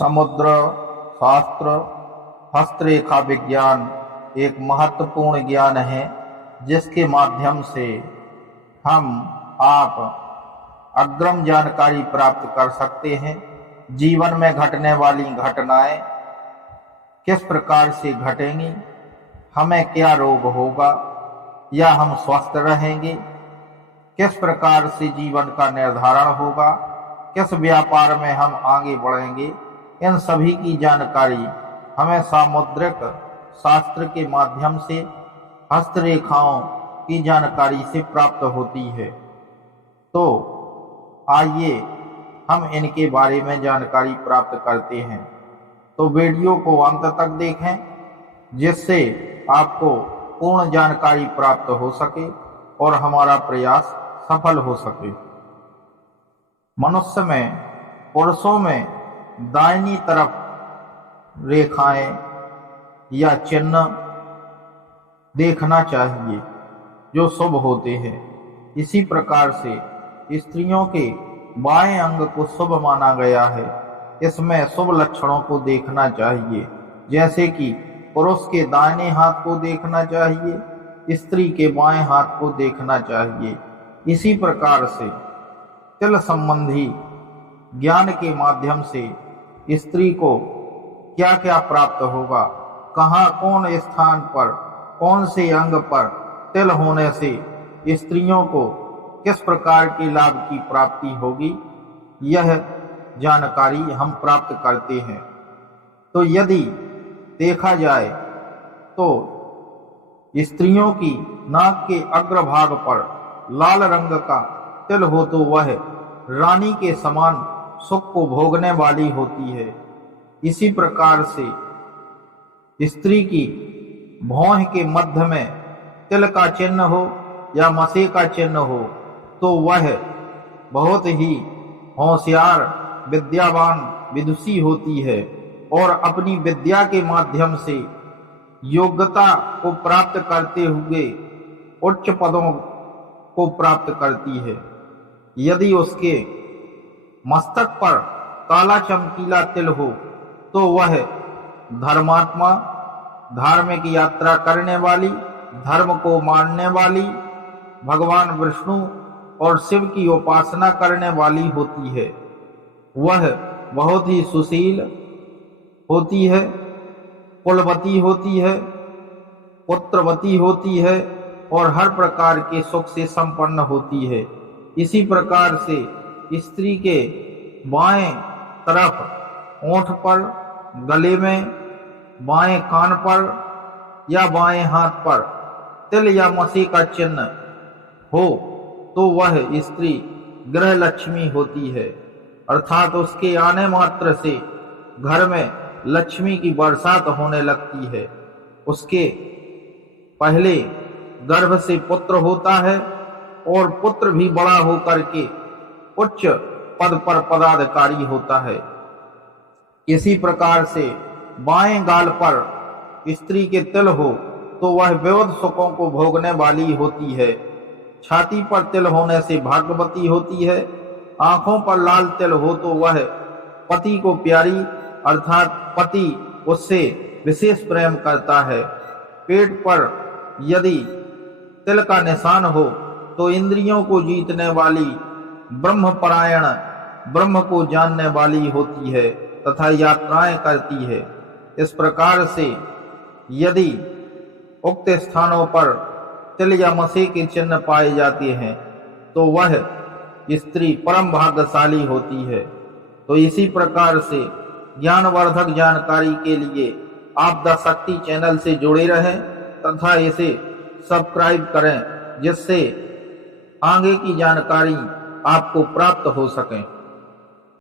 समुद्र शास्त्र हस्तरेखा विज्ञान एक महत्वपूर्ण ज्ञान है जिसके माध्यम से हम आप अग्रिम जानकारी प्राप्त कर सकते हैं। जीवन में घटने वाली घटनाएं किस प्रकार से घटेंगी, हमें क्या रोग होगा या हम स्वस्थ रहेंगे, किस प्रकार से जीवन का निर्धारण होगा, किस व्यापार में हम आगे बढ़ेंगे, इन सभी की जानकारी हमें सामुद्रिक शास्त्र के माध्यम से हस्तरेखाओं की जानकारी से प्राप्त होती है। तो आइए हम इनके बारे में जानकारी प्राप्त करते हैं। तो वीडियो को अंत तक देखें जिससे आपको पूर्ण जानकारी प्राप्त हो सके और हमारा प्रयास सफल हो सके। मनुष्य में पुरुषों में दाहिनी तरफ रेखाएं या चिन्ह देखना चाहिए जो शुभ होते हैं। इसी प्रकार से स्त्रियों के बाएं अंग को शुभ माना गया है। इसमें शुभ लक्षणों को देखना चाहिए, जैसे कि पुरुष के दाहिने हाथ को देखना चाहिए, स्त्री के बाएं हाथ को देखना चाहिए। इसी प्रकार से तिल संबंधी ज्ञान के माध्यम से स्त्री को क्या क्या प्राप्त होगा, कहाँ कौन स्थान पर कौन से अंग पर तिल होने से स्त्रियों को किस प्रकार के लाभ की प्राप्ति होगी, यह जानकारी हम प्राप्त करते हैं। तो यदि देखा जाए तो स्त्रियों की नाक के अग्रभाग पर लाल रंग का तिल हो तो वह रानी के समान सुख को भोगने वाली होती है। इसी प्रकार से स्त्री की भौह के मध्य में तिल का चिन्ह हो या मसे का चिन्ह हो तो वह बहुत ही होशियार विद्यावान विदुषी होती है और अपनी विद्या के माध्यम से योग्यता को प्राप्त करते हुए उच्च पदों को प्राप्त करती है। यदि उसके मस्तक पर काला चमकीला तिल हो तो वह धर्मात्मा, धार्मिक यात्रा करने वाली, धर्म को मानने वाली, भगवान विष्णु और शिव की उपासना करने वाली होती है। वह बहुत ही सुशील होती है, कुलवती होती है, पुत्रवती होती है और हर प्रकार के सुख से संपन्न होती है। इसी प्रकार से स्त्री के बाएं तरफ ओंठ पर, गले में, बाएं कान पर या बाएं हाथ पर तिल या मसी का चिन्ह हो तो वह स्त्री गृह लक्ष्मी होती है, अर्थात उसके आने मात्र से घर में लक्ष्मी की बरसात होने लगती है। उसके पहले गर्भ से पुत्र होता है और पुत्र भी बड़ा होकर के उच्च पद पर पदाधिकारी होता है। इसी प्रकार से बाएं गाल पर स्त्री के तिल हो तो वह विविध सुखों को भोगने वाली होती है। छाती पर तिल होने से भाग्यवती होती है। आंखों पर लाल तिल हो तो वह पति को प्यारी अर्थात पति उससे विशेष प्रेम करता है। पेट पर यदि तिल का निशान हो तो इंद्रियों को जीतने वाली, ब्रह्मपरायण, ब्रह्म को जानने वाली होती है तथा यात्राएं करती है। इस प्रकार से यदि उक्त स्थानों पर तिल या मसे के चिन्ह पाए जाते हैं तो वह स्त्री परम भाग्यशाली होती है। तो इसी प्रकार से ज्ञानवर्धक जानकारी के लिए आप द शक्ति चैनल से जुड़े रहें तथा इसे सब्सक्राइब करें जिससे आगे की जानकारी आपको प्राप्त हो सके।